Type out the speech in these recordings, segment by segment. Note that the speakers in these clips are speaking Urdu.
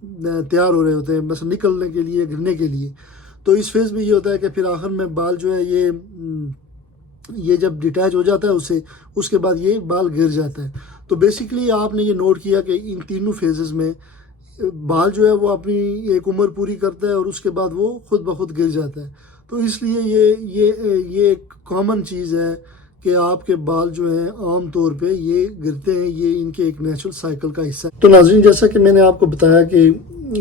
تیار ہو رہے ہوتے ہیں، بس نکلنے کے لیے، گرنے کے لیے. تو اس فیز میں یہ ہوتا ہے کہ پھر آخر میں بال جو ہے یہ جب ڈیٹیچ ہو جاتا ہے اس کے بعد یہ بال گر جاتا ہے. تو بیسیکلی آپ نے یہ نوٹ کیا کہ ان تینوں فیزز میں بال جو ہے وہ اپنی ایک عمر پوری کرتا ہے اور اس کے بعد وہ خود بخود گر جاتا ہے. تو اس لیے یہ ایک کامن چیز ہے کہ آپ کے بال جو ہیں عام طور پہ یہ گرتے ہیں، یہ ان کے ایک نیچرل سائیکل کا حصہ ہے. تو ناظرین، جیسا کہ میں نے آپ کو بتایا کہ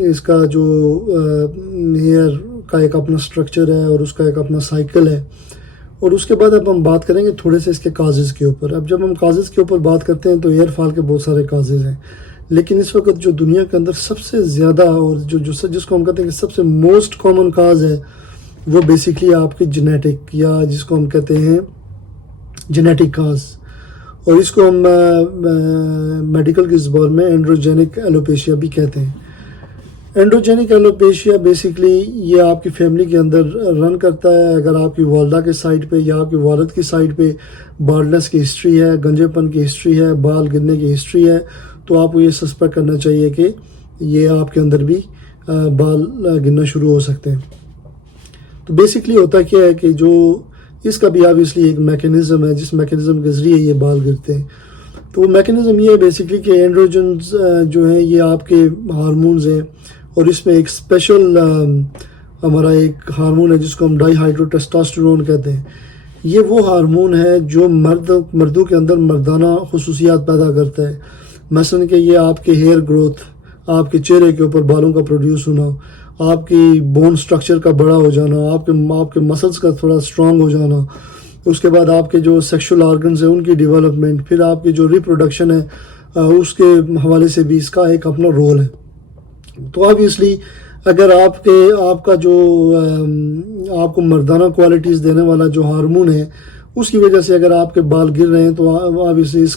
اس کا جو ہیئر کا ایک اپنا سٹرکچر ہے اور اس کا ایک اپنا سائیکل ہے، اور اس کے بعد اب ہم بات کریں گے تھوڑے سے اس کے کازز کے اوپر. اب جب ہم کازز کے اوپر بات کرتے ہیں تو ہیئر فال کے بہت سارے کازز ہیں، لیکن اس وقت جو دنیا کے اندر سب سے زیادہ اور جس کو ہم کہتے ہیں کہ سب سے موسٹ کامن کاز ہے وہ بیسیکلی آپ کی جینیٹک، یا جس کو ہم کہتے ہیں جینیٹک کاز، اور اس کو ہم میڈیکل کی زبان میں اینڈروجینک ایلوپیشیا بھی کہتے ہیں. اینڈروجینک ایلوپیشیا بیسیکلی یہ آپ کی فیملی کے اندر رن کرتا ہے. اگر آپ کی والدہ کے سائڈ پہ یا آپ کی والد کی سائڈ پہ بالڈنس کی ہسٹری ہے، گنجے پن کی ہسٹری ہے، بال گرنے کی ہسٹری ہے، تو آپ کو یہ سسپیکٹ کرنا چاہیے کہ یہ آپ کے اندر بھی بال گرنا شروع ہو سکتے ہیں. تو بیسیکلی ہوتا کیا ہے کہ جو اس کا بھی آبویسلی ایک میکینزم ہے جس میکینزم کے ذریعے یہ بال گرتے ہیں. تو وہ میکینزم یہ ہے بیسیکلی کہ اینڈروجنز جو ہیں یہ آپ کے ہارمونز ہیں، اور اس میں ایک اسپیشل ہمارا ایک ہارمون ہے جس کو ہم ڈائی ہائیڈرو ٹیسٹوسٹیرون کہتے ہیں. یہ وہ ہارمون ہے جو مردوں کے اندر مردانہ خصوصیات پیدا کرتا ہے، مثلا کہ یہ آپ کے ہیئر گروتھ، آپ کے چہرے کے اوپر بالوں کا پروڈیوس ہونا، آپ کی بون سٹرکچر کا بڑا ہو جانا، آپ کے مسلز کا تھوڑا سٹرانگ ہو جانا، اس کے بعد آپ کے جو سیکشول آرگنز ہیں ان کی ڈیولپمنٹ، پھر آپ کی جو ریپروڈکشن ہے اس کے حوالے سے بھی اس کا ایک اپنا رول ہے. تو آبویسلی اگر آپ کا جو آپ کو مردانہ کوالٹیز دینے والا جو ہارمون ہے اس کی وجہ سے اگر آپ کے بال گر رہے ہیں تو آبویسلی اس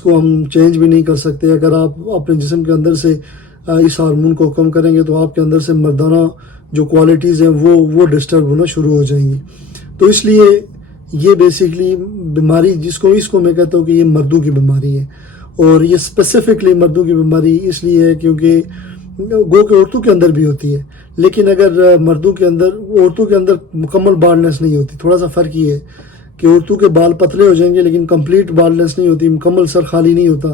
کو ہم چینج بھی نہیں کر سکتے. اگر آپ اپنے جسم کے اندر سے اس ہارمون کو کم کریں گے تو آپ کے اندر سے مردانہ جو کوالٹیز ہیں وہ ڈسٹرب ہونا شروع ہو جائیں گی. تو اس لیے یہ بیسیکلی بیماری اس کو میں کہتا ہوں کہ یہ مردوں کی بیماری ہے، اور یہ اسپیسیفکلی مردوں کی بیماری اس لیے ہے کیونکہ گو کہ عورتوں کے اندر بھی ہوتی ہے، لیکن اگر عورتوں کے اندر مکمل بالڈنس نہیں ہوتی. تھوڑا سا فرق یہ ہے کہ عورتوں کے بال پتلے ہو جائیں گے لیکن کمپلیٹ بالڈنس نہیں ہوتی، مکمل سر خالی نہیں ہوتا.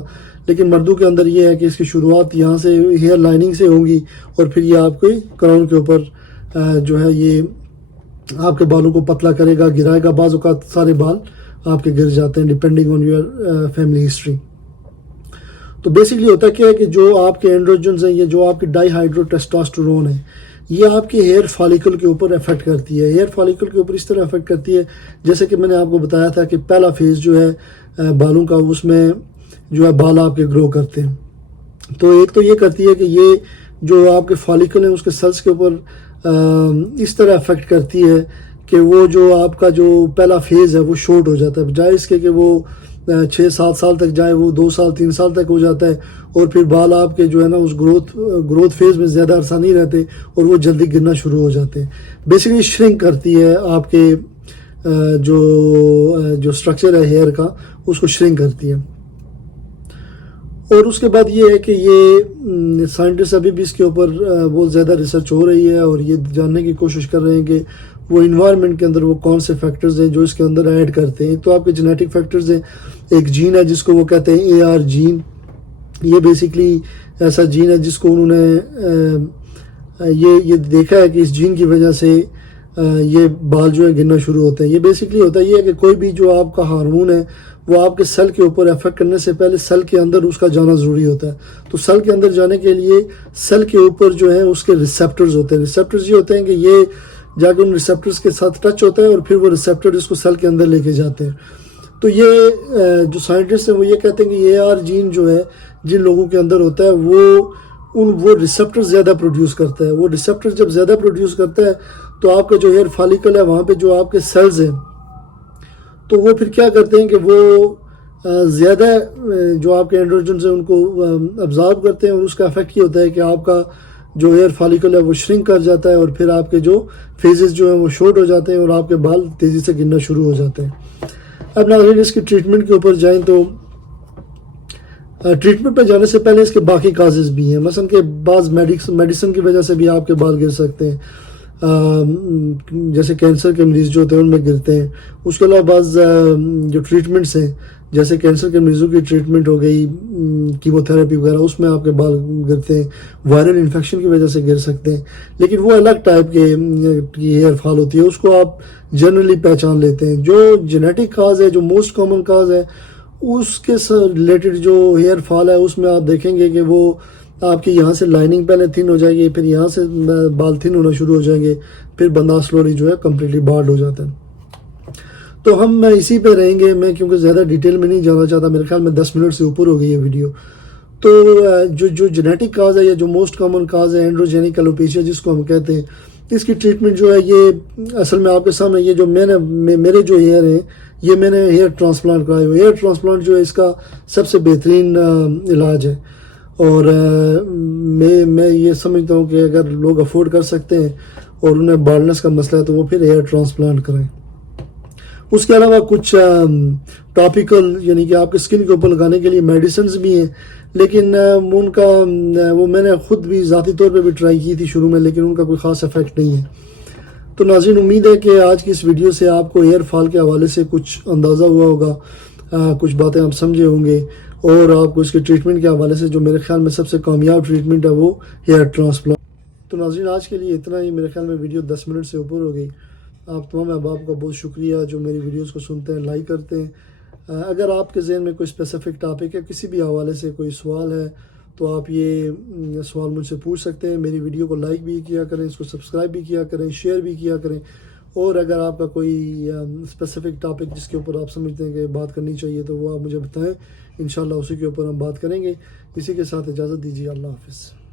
لیکن مردوں کے اندر یہ ہے کہ اس کی شروعات یہاں سے ہیئر لائننگ سے ہوں گی، اور پھر یہ آپ کے کراؤن کے اوپر جو ہے یہ آپ کے بالوں کو پتلا کرے گا، گرائے گا. بعض اوقات سارے بال آپ کے گر جاتے ہیں depending on your family history. تو بیسیکلی ہوتا کیا ہے کہ جو آپ کے اینڈروجنز ہیں، یہ جو آپ کی ڈائی ہائیڈرو ٹیسٹوسٹیرون ہے، یہ آپ کے ہیئر فالیکل کے اوپر افیکٹ کرتی ہے. ہیئر فالیکل کے اوپر اس طرح افیکٹ کرتی ہے جیسے کہ میں نے آپ کو بتایا تھا کہ پہلا فیز جو ہے بالوں کا، اس میں جو ہے بال آپ کے گرو کرتے ہیں. تو ایک تو یہ کرتی ہے کہ یہ جو آپ کے فالیکل ہیں اس کے سیلز کے اوپر اس طرح افیکٹ کرتی ہے کہ وہ جو آپ کا جو پہلا فیز ہے وہ شورٹ ہو جاتا ہے، بجائے اس کے کہ وہ 6-7 سال تک جائے، وہ 2 سال 3 سال تک ہو جاتا ہے، اور پھر بال آپ کے جو ہے نا اس گروتھ فیز میں زیادہ عرصہ نہیں رہتے اور وہ جلدی گرنا شروع ہو جاتے ہیں. بیسیکلی شرنک کرتی ہے آپ کے جو سٹرکچر ہے ہیئر کا، اس کو شرنک کرتی ہے. اور اس کے بعد یہ ہے کہ یہ سائنٹسٹ ابھی بھی اس کے اوپر بہت زیادہ ریسرچ ہو رہی ہے اور یہ جاننے کی کوشش کر رہے ہیں کہ وہ انوائرمنٹ کے اندر وہ کون سے فیکٹرز ہیں جو اس کے اندر ایڈ کرتے ہیں. تو آپ کے جینیٹک فیکٹرز ہیں، ایک جین ہے جس کو وہ کہتے ہیں AR جین. یہ بیسیکلی ایسا جین ہے جس کو انہوں نے یہ دیکھا ہے کہ اس جین کی وجہ سے یہ بال جو ہے گرنا شروع ہوتے ہیں. یہ بیسیکلی ہوتا یہ ہے کہ کوئی بھی جو آپ کا ہارمون ہے وہ آپ کے سیل کے اوپر افیکٹ کرنے سے پہلے سیل کے اندر اس کا جانا ضروری ہوتا ہے. تو سیل کے اندر جانے کے لیے سیل کے اوپر جو ہے اس کے ریسیپٹرز ہوتے ہیں. ریسیپٹرز یہ ہوتے ہیں کہ یہ جا کے ان ریسیپٹرز کے ساتھ ٹچ ہوتا ہے اور پھر وہ ریسیپٹر اس کو سیل کے اندر لے کے جاتے ہیں. تو یہ جو سائنٹسٹ ہیں وہ یہ کہتے ہیں کہ AR جین جو ہے جن لوگوں کے اندر ہوتا ہے وہ ریسیپٹر زیادہ پروڈیوس کرتا ہے. وہ ریسیپٹر جب زیادہ پروڈیوس کرتا ہے تو آپ کا جو ہیئر فالیکل ہے وہاں پہ جو آپ کے سیلز ہیں تو وہ پھر کیا کرتے ہیں کہ وہ زیادہ جو آپ کے اینڈروجنز ہیں ان کو ابزارب کرتے ہیں، اور اس کا افیکٹ یہ ہوتا ہے کہ آپ کا جو ہیئر فالیکل ہے وہ شرنک کر جاتا ہے اور پھر آپ کے جو فیزز جو ہیں وہ شارٹ ہو جاتے ہیں اور آپ کے بال تیزی سے گرنا شروع ہو جاتے ہیں. اب ناظرین اس کی ٹریٹمنٹ کے اوپر جائیں تو ٹریٹمنٹ پہ جانے سے پہلے اس کے باقی کازز بھی ہیں، مثلا کہ بعض میڈیسن کی وجہ سے بھی آپ کے بال گر سکتے ہیں، جیسے کینسر کے مریض جو ہوتے ہیں ان میں گرتے ہیں. اس کے علاوہ بعض جو ٹریٹمنٹس ہیں جیسے کینسر کے مریضوں کی ٹریٹمنٹ ہو گئی، کیموتھراپی وغیرہ، اس میں آپ کے بال گرتے ہیں، وائرل انفیکشن کی وجہ سے گر سکتے ہیں، لیکن وہ الگ ٹائپ کی ہیئر فال ہوتی ہے، اس کو آپ جنرلی پہچان لیتے ہیں. جو جینیٹک کاز ہے، جو موسٹ کامن کاز ہے، اس کے ریلیٹڈ جو ہیئر فال ہے اس میں آپ دیکھیں گے کہ وہ آپ کی یہاں سے لائننگ پہلے تھن ہو جائے گی، پھر یہاں سے بال تھن ہونا شروع ہو جائیں گے، پھر بندہ سلولی جو ہے کمپلیٹلی بالڈ ہو جاتا ہے. تو ہم اسی پہ رہیں گے، میں کیونکہ زیادہ ڈیٹیل میں نہیں جانا چاہتا، میرے خیال میں 10 منٹ سے اوپر ہو گئی ہے ویڈیو. تو جو جینیٹک کاز ہے یا جو موسٹ کامن کاز ہے اینڈروجینک ایلوپیشیا جس کو ہم کہتے ہیں، اس کی ٹریٹمنٹ جو ہے یہ اصل میں آپ کے سامنے یہ جو میرے جو ہیئر ہیں یہ میں نے ہیئر ٹرانسپلانٹ کرائے ہوئے. ہیئر ٹرانسپلانٹ جو ہے اس کا سب سے بہترین علاج ہے، اور میں یہ سمجھتا ہوں کہ اگر لوگ افورڈ کر سکتے ہیں اور انہیں بالڈنس کا مسئلہ ہے تو وہ پھر ہیئر ٹرانسپلانٹ کریں. اس کے علاوہ کچھ ٹاپیکل یعنی کہ آپ کے اسکن کے اوپر لگانے کے لیے میڈیسنز بھی ہیں، لیکن ان کا وہ میں نے خود بھی ذاتی طور پہ بھی ٹرائی کی تھی شروع میں، لیکن ان کا کوئی خاص افیکٹ نہیں ہے. تو ناظرین، امید ہے کہ آج کی اس ویڈیو سے آپ کو ہیئر فال کے حوالے سے کچھ اندازہ ہوا ہوگا، کچھ باتیں آپ سمجھے ہوں گے، اور آپ کو اس کے ٹریٹمنٹ کے حوالے سے جو میرے خیال میں سب سے کامیاب ٹریٹمنٹ ہے وہ ہیئر ٹرانسپلانٹ. تو ناظرین، آج کے لیے اتنا ہی. میرے خیال میں ویڈیو 10 منٹ سے اوپر ہو گئی. آپ تمام احباب کا بہت شکریہ جو میری ویڈیوز کو سنتے ہیں، لائک کرتے ہیں. اگر آپ کے ذہن میں کوئی اسپیسیفک ٹاپک ہے، کسی بھی حوالے سے کوئی سوال ہے، تو آپ یہ سوال مجھ سے پوچھ سکتے ہیں. میری ویڈیو کو لائک بھی کیا کریں، اس کو سبسکرائب بھی کیا کریں، شیئر بھی کیا کریں. اور اگر آپ کا کوئی اسپیسیفک ٹاپک جس کے اوپر آپ سمجھتے ہیں کہ بات کرنی چاہیے تو وہ آپ مجھے بتائیں، انشاءاللہ اسی کے اوپر ہم بات کریں گے. اسی کے ساتھ اجازت دیجیے، اللہ حافظ.